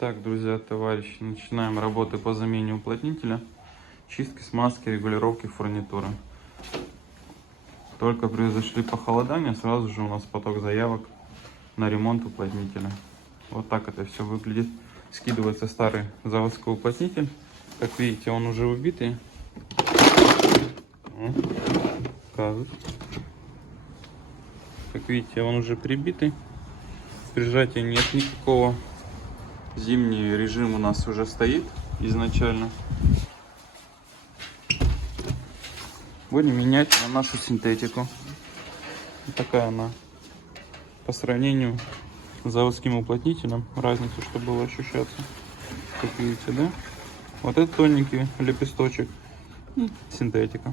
Так, друзья, товарищи, начинаем работы по замене уплотнителя, чистки, смазки, регулировки фурнитуры. Только произошли похолодания, сразу же у нас поток заявок на ремонт уплотнителя. Вот так это все выглядит. Скидывается старый заводской уплотнитель. Как видите, он уже убитый. Как видите, он уже прибитый. Прижатия нет никакого. Зимний режим у нас уже стоит изначально. Будем менять на нашу синтетику. Вот такая она по сравнению с заводским уплотнителем. Разницу, чтобы было ощущаться. Как видите, да? Вот это тоненький лепесточек и синтетика.